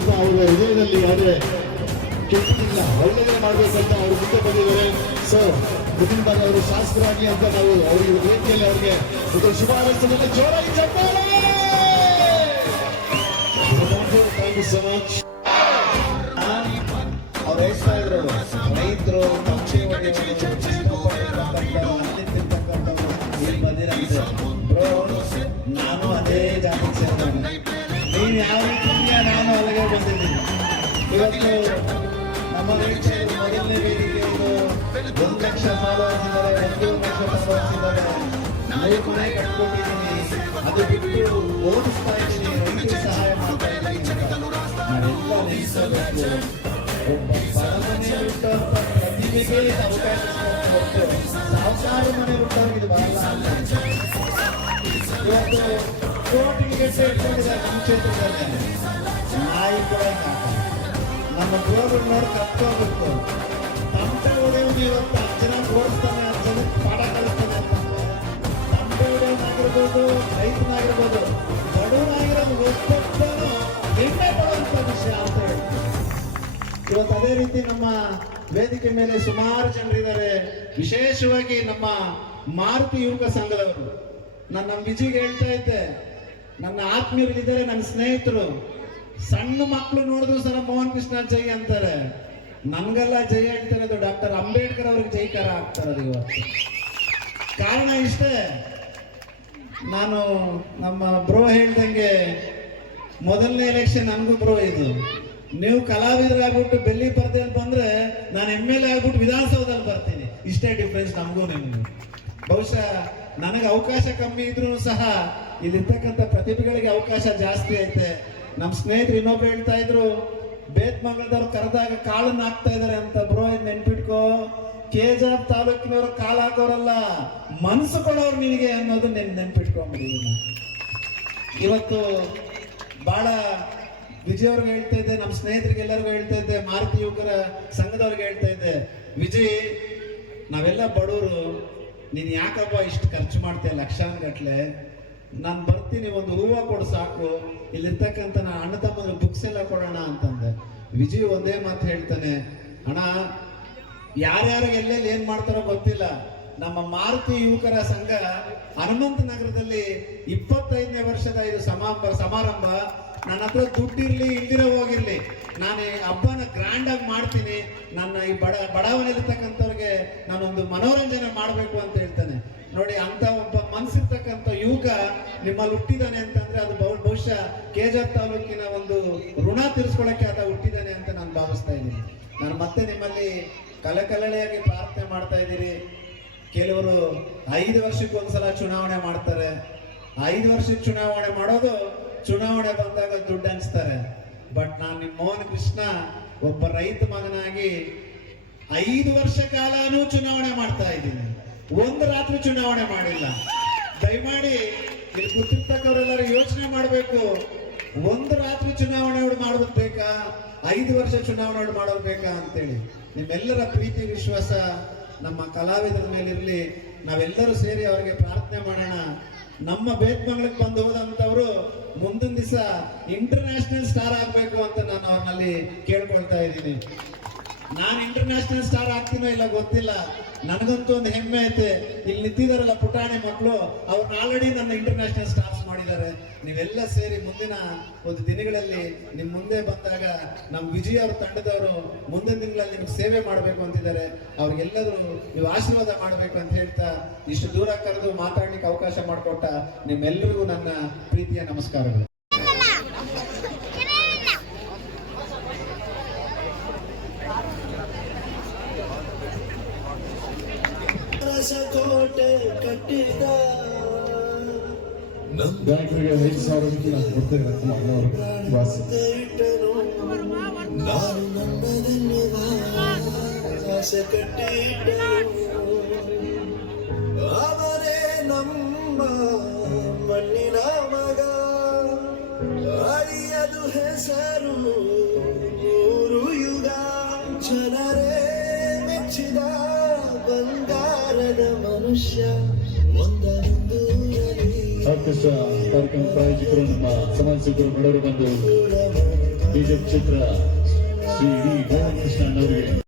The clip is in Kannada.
ಭಗವಂತ ಅವರ ಹೃದಯದಲ್ಲಿ ಯಾವುದೇ ಕೆಟ್ಟದಿಲ್ಲ ಒಳ್ಳೆಯದೇ ಮಾಡ್ಬೇಕಂತ ಅವರು ಮುಂದೆ ಬಂದಿದ್ದಾರೆ. ಸೊ ನಿತಿನ್ ಬಾರಿ ಅವರು ಶಾಸಕರಾಗಿ ಅಂತ ನಾವು ಅವರಿಗೆ ರೀತಿಯಲ್ಲಿ ಅವರಿಗೆ ಇದು ಶುಭ ಹಾರೈಸಿದಲ್ಲಿ ಜೋರಾಗಿ ಥ್ಯಾಂಕ್ ಯು ಸೊ ಮಚ್ ಅವ್ರು ಹೇಳ್ತಾ ಇದ್ರು ರೈತರು ಇಲ್ಲಿ ಬ್ರೋ ನಾನು ಅದೇ ಜಾತಿಗೆ ಇವತ್ತು ನಮ್ಮ ರೈತರು ಮೊದಲನೇ ವೇದಿಕೆ ಒಂದು ಒಂದು ಲಕ್ಷ ಫಾಲೋವರ್ಸ್ ಇದ್ದಾರೆ ಒಂದು ಲಕ್ಷ ಫಾಲೋವರ್ಸ್ ಇದ್ದಾರೆ ಐದು ಮನೆ ಕಟ್ಕೊಂಡಿದ್ದೀನಿ ಅದು ಬಿಟ್ಟು ಓದಿಸ್ತಾ ಇದ್ದೀನಿ ರೈತರಿಗೆ ಸಹಾಯ ಮಾಡ್ತಾ ಇದ್ದೀನಿ ಅಂತ ನಾವೆಲ್ಲ ನೆನೆಸಬೇಕು ಒಬ್ಬ ಬಡಮನೆ ಹುಟ್ಟುವಂತ ಪ್ರತಿಭೆಗೆ ಅವಕಾಶ ಕೊಟ್ಟು ಸಾವುಕಾರ ಮನೆ ಹುಟ್ಟೋರಿಗೆ ಇದು ಬರಲ್ಲ ಅಂತ ಇವತ್ತು ಕೋಟಿಗೆ ಗೆಟ್ಟು ಇಟ್ಕೊಂಡಿದ್ದಾರೆ ನಮ್ಮ ಕ್ಷೇತ್ರದಲ್ಲಿ ನಾಯಿ ಕೂಡ ನಮ್ಮ ದೇವರು ನೋಡಿ ಕತ್ಕೋಬೇಕು ತಮಟೆ ಹೊಡೆಯೋದು ಇವತ್ತು ಹತ್ತು ಜನ ಓಡಿಸ್ತಾನೆ ಹತ್ತು ಜನ ಪಾಠ ಕಲಿಸ್ತಾನೆ ತಮಟೆ ಹೊಡೆಯವನಾಗಿರ್ಬೋದು ರೈತನಾಗಿರ್ಬೋದು ಬಡವನಾಗಿರೋದು ಒಬ್ಬೊಬ್ಬನು ಹೆಮ್ಮೆ ಪಡುವಂತ ವಿಷಯ ಅಂತ ಹೇಳ್ತೀನಿ ಇವತ್ತು ಅದೇ ರೀತಿ ನಮ್ಮ ವೇದಿಕೆ ಮೇಲೆ ಸುಮಾರು ಜನರಿದ್ದಾರೆ ವಿಶೇಷವಾಗಿ ನಮ್ಮ ಮಾರುತಿ ಯುವಕ ಸಂಘದವರು. ನಾನು ನಮ್ಮ ವಿಜಿಗೆ ಹೇಳ್ತಾ ಇದ್ದೆ. ನನ್ನ ಆತ್ಮೀಯರಿದ್ದಾರೆ ನನ್ನ ಸ್ನೇಹಿತರು. ಸಣ್ಣ ಮಕ್ಕಳು ನೋಡಿದ್ರು ಸರ ಮೋಹನ್ ಕೃಷ್ಣ ಜೈ ಅಂತಾರೆ. ನನ್ಗೆಲ್ಲ ಜೈ ಹೇಳ್ತಾರೆ ಅದು ಡಾಕ್ಟರ್ ಅಂಬೇಡ್ಕರ್ ಅವ್ರಿಗೆ ಜೈಕಾರ ಆಗ್ತಾರೆ ಇವತ್ತು. ಕಾರಣ ಇಷ್ಟೇ. ನಾನು ನಮ್ಮ ಬ್ರೋ ಹೇಳ್ದಂಗೆ ಮೊದಲನೇ ಎಲೆಕ್ಷನ್ ನನಗೂ ಬ್ರೋ ಇದು. ನೀವು ಕಲಾವಿದರಾಗ್ಬಿಟ್ಟು ಬೆಲ್ಲಿ ಪರದೆಯಲ್ಲಿ ಬಂದ್ರೆ ನಾನು ಎಂ ಎಲ್ ಎ ಆಗ್ಬಿಟ್ಟು ವಿಧಾನಸೌಧದಲ್ಲಿ ಬರ್ತೀನಿ. ಇಷ್ಟೇ ಡಿಫ್ರೆನ್ಸ್ ನಮಗೂ ನಿಮಗೂ. ಬಹುಶಃ ನನಗೆ ಅವಕಾಶ ಕಮ್ಮಿ ಇದ್ರೂ ಸಹ ಇಲ್ಲಿರ್ತಕ್ಕಂಥ ಪ್ರತಿಭೆಗಳಿಗೆ ಅವಕಾಶ ಜಾಸ್ತಿ ಐತೆ. ನಮ್ಮ ಸ್ನೇಹಿತರು ಇನ್ನೊಬ್ರು ಹೇಳ್ತಾ ಇದ್ರು ಬೇತ್ಮಂಗಲದವ್ರು ಕರೆದಾಗ ಕಾಳನ್ನ ಹಾಕ್ತಾ ಇದಾರೆ ಅಂತ ಬ್ರೋ, ಇದು ನೆನ್ಪಿಟ್ಕೋ. ಕೆಜಾಬ್ ತಾಲೂಕಿನವರು ಕಾಲ್ ಹಾಕೋರಲ್ಲ ಮನಸ್ಸು ಕೊಡೋರು ನಿನಗೆ ಅನ್ನೋದು ನೆನ್ ನೆನ್ಪಿಟ್ಕೊಂಡ್ಬಿಟ್ಟಿದ್ದೀನಿ ಇವತ್ತು ಬಹಳ ವಿಜಯ್ ಅವ್ರಿಗೆ ಹೇಳ್ತಾ ಇದ್ದೆ ನಮ್ಮ ಸ್ನೇಹಿತರಿಗೆ ಎಲ್ಲರಿಗೂ ಹೇಳ್ತಾ ಇದ್ದೆ, ಮಾರುತಿ ಯುವಕರ ಸಂಘದವ್ರಿಗೆ ಹೇಳ್ತಾ ಇದ್ದೆ, ವಿಜಯ್, ನಾವೆಲ್ಲ ಬಡವರು, ನೀನು ಯಾಕಪ್ಪ ಇಷ್ಟು ಖರ್ಚು ಮಾಡ್ತೀಯ ಲಕ್ಷಾನುಗಟ್ಲೆ ನಾನು ಬರ್ತೀನಿ, ಒಂದು ಹೂವು ಕೊಡು ಸಾಕು. ಇಲ್ಲಿರ್ತಕ್ಕಂಥ ನಾನು ಅಣ್ಣ ತಮ್ಮಂದ್ರೆ ಬುಕ್ಸ್ ಎಲ್ಲ ಕೊಡೋಣ ಅಂತಂದೆ. ವಿಜಯ್ ಒಂದೇ ಮಾತು ಹೇಳ್ತಾನೆ, ಅಣ್ಣ, ಯಾರ್ಯಾರು ಎಲ್ಲೆಲ್ಲಿ ಏನ್ ಮಾಡ್ತಾರೋ ಗೊತ್ತಿಲ್ಲ. ನಮ್ಮ ಮಾರುತಿ ಯುವಕರ ಸಂಘ ಹನುಮಂತ ನಗರದಲ್ಲಿ ಇಪ್ಪತ್ತೈದನೇ ವರ್ಷದ ಇದು ಸಮಾರಂಭ ಸಮಾರಂಭ. ನನ್ನ ಹತ್ರ ದುಡ್ಡಿರ್ಲಿ, ಇಲ್ದಿರೋ ಹೋಗಿರ್ಲಿ. ನಾನು ಈ ಹಬ್ಬನ ಗ್ರ್ಯಾಂಡ್ ಆಗಿ ಮಾಡ್ತೀನಿ. ನನ್ನ ಈ ಬಡ ನಾನು ನಾನೊಂದು ಮನೋರಂಜನೆ ಮಾಡಬೇಕು ಅಂತ ಹೇಳ್ತಾನೆ. ನೋಡಿ, ಅಂತ ಒಬ್ಬ ಮನಸ್ಸಿರ್ತಕ್ಕಂಥ ಯುವಕ ನಿಮ್ಮಲ್ಲಿ ಹುಟ್ಟಿದಾನೆ ಅಂತಂದ್ರೆ ಅದು ಬಹು- ಬಹುಶಃ ಕೇಜಾರ್ ತಾಲೂಕಿನ ಒಂದು ಋಣ ತೀರಿಸ್ಕೊಳ್ಳಕ್ಕೆ ಆತ ಹುಟ್ಟಿದಾನೆ ಅಂತ ನಾನು ಭಾವಿಸ್ತಾ ಇದ್ದೀನಿ. ನಾನು ಮತ್ತೆ ನಿಮ್ಮಲ್ಲಿ ಕಲಕಲಳೆಯಾಗಿ ಪ್ರಾರ್ಥನೆ ಮಾಡ್ತಾ ಇದ್ದೀರಿ. ಕೆಲವರು ಐದು ವರ್ಷಕ್ಕೊಂದ್ಸಲ ಚುನಾವಣೆ ಮಾಡ್ತಾರೆ. ಐದು ವರ್ಷಕ್ಕೆ ಚುನಾವಣೆ ಮಾಡೋದು ಚುನಾವಣೆ ಬಂದಾಗ ದುಡ್ಡು ಅನ್ಸ್ತಾರೆ ಬಟ್ ನಾನು ನಿಮ್ಮ ಮೋಹನ್ ಕೃಷ್ಣ ಒಬ್ಬ ರೈತ ಮಗನಾಗಿ ಐದು ವರ್ಷ ಕಾಲನೂ ಚುನಾವಣೆ ಮಾಡ್ತಾ ಇದ್ದೀನಿ. ಒಂದು ರಾತ್ರಿ ಚುನಾವಣೆ ಮಾಡಿಲ್ಲ. ದಯಮಾಡಿ ಇಲ್ಲಿ ಕೂತಿರ್ತಕ್ಕವರೆಲ್ಲರೂ ಯೋಚನೆ ಮಾಡಬೇಕು. ಒಂದು ರಾತ್ರಿ ಚುನಾವಣೆ ಮಾಡೋದು ಬೇಕಾ? ಐದು ವರ್ಷ ಚುನಾವಣೆ ಮಾಡೋದು ಬೇಕಾ ಅಂತೇಳಿ. ನಿಮ್ಮೆಲ್ಲರ ಪ್ರೀತಿ, ವಿಶ್ವಾಸ ನಮ್ಮ ಕಲಾವಿದರ ಮೇಲೆ ಇರಲಿ ನಾವೆಲ್ಲರೂ ಸೇರಿ ಅವರಿಗೆ ಪ್ರಾರ್ಥನೆ ಮಾಡೋಣ. ನಮ್ಮ ಬೇತ್ಮಂಗ್ಳಕ್ಕೆ ಬಂದು ಹೋದಂಥವ್ರು ಮುಂದಿನ ದಿವಸ ಇಂಟರ್ನ್ಯಾಷನಲ್ ಸ್ಟಾರ್ ಆಗಬೇಕು ಅಂತ ನಾನು ಅವ್ರನ್ನಲ್ಲಿ ಕೇಳ್ಕೊಳ್ತಾ ಇದ್ದೀನಿ. ನಾನು ಇಂಟರ್ನ್ಯಾಷನಲ್ ಸ್ಟಾರ್ ಆಗ್ತೀನೋ ಇಲ್ಲ ಗೊತ್ತಿಲ್ಲ. ನನಗಂತೂ ಒಂದು ಹೆಮ್ಮೆ ಐತೆ. ಇಲ್ಲಿ ನಿಂತಿದಾರಲ್ಲ ಪುಟಾಣಿ ಮಕ್ಕಳು ಅವ್ರನ್ನ ಆಲ್ರೆಡಿ ನನ್ನ ಇಂಟರ್ನ್ಯಾಷನಲ್ ಸ್ಟಾಫ್ಸ್ ಮಾಡಿದ್ದಾರೆ. ನೀವೆಲ್ಲ ಸೇರಿ ಮುಂದಿನ ಒಂದು ದಿನಗಳಲ್ಲಿ ನಿಮ್ಮ ಮುಂದೆ ಬಂದಾಗ ನಮ್ಮ ವಿಜಯ್ ಅವ್ರ ತಂಡದವರು ಮುಂದಿನ ದಿನಗಳಲ್ಲಿ ನಿಮ್ಗೆ ಸೇವೆ ಮಾಡಬೇಕು ಅಂತಿದ್ದಾರೆ. ಅವ್ರಿಗೆಲ್ಲರೂ ನೀವು ಆಶೀರ್ವಾದ ಮಾಡಬೇಕು ಅಂತ ಹೇಳ್ತಾ ಇಷ್ಟು ದೂರ ಕರೆದು ಮಾತಾಡ್ಲಿಕ್ಕೆ ಅವಕಾಶ ಮಾಡಿಕೊಟ್ಟ ನಿಮ್ಮೆಲ್ಲರಿಗೂ ನನ್ನ ಪ್ರೀತಿಯ ನಮಸ್ಕಾರಗಳು. ಕೋಟೆ ಕಟ್ಟಿದ ಬ್ಯಾಂಕ್ರಿಗೆ ಐದು ಸಾವಿರ ರೂಪಾಯಿ ನಾನು ಕೊಡ್ತೇನೆ ನಮ್ಮ ಅಮ್ಮನವರು ಬಾಸ್ ಇಟ್ಟನು ನಾನು ನನ್ನದನ್ನೇ ಆಸ ಕಟ್ಟಿಟ್ಟನು ಅವರೇ ನಮ್ಮ ಮಣ್ಣಿನ ಮಗ ಅಳಿಯದು ಹೆಸರು ಮೂರು ಯುಗ ಜನರೇ ಮನುಷ್ಯ ಒಂದರೊಂದು ಆರ್ಕೆಸ್ಟ್ರಾ ಕಾರ್ಯಕ್ರಮ ಪ್ರಾಯೋಜಕರು ನಮ್ಮ ಸಮಾಜ ಸೇವಕರು ಬಡವರು ಬಂದು ಬಿಜೆಪಿ ಬೀಜ ಕ್ಷೇತ್ರ ಶ್ರೀ ಡಿ ಗೋಪಾಲಕೃಷ್ಣ ಅವರಿಗೆ.